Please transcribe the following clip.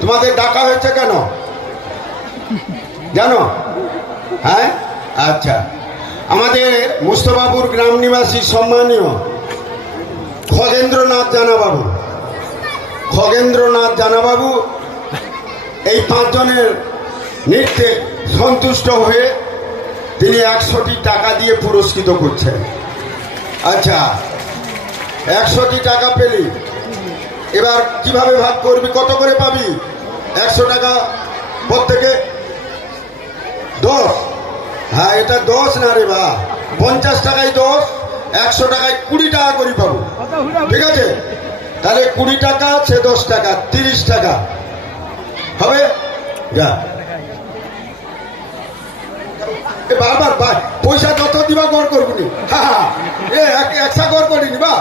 তোমাদের ডাকা হয়েছে কেন জানো? হ্যাঁ, আচ্ছা, আমাদের মুস্তফাপুর গ্রাম নিবাসী সম্মানীয় খগেন্দ্রনাথ জানাবাবু এই 5 জনের নৃত্যে সন্তুষ্ট হয়ে তিনি 100টি টাকা দিয়ে পুরস্কৃত করছেন। আচ্ছা, 100টি টাকা পেলি, এবার কিভাবে ভাগ করবি? কত করে পাবি? 100 টাকা প্রত্যেকে 10। হ্যাঁ, এটা 10 না রে বা, 50 টাকায় 10, 100 টাকায় 20 টাকা করে পাবো। ঠিক আছে, তাহলে 20 টাকা সে 10 টাকা, 30 টাকা হবে। যা বারবার পয়সা কত দিবা গড় করবি? হ্যাঁ, একসা গড় করিনি বা।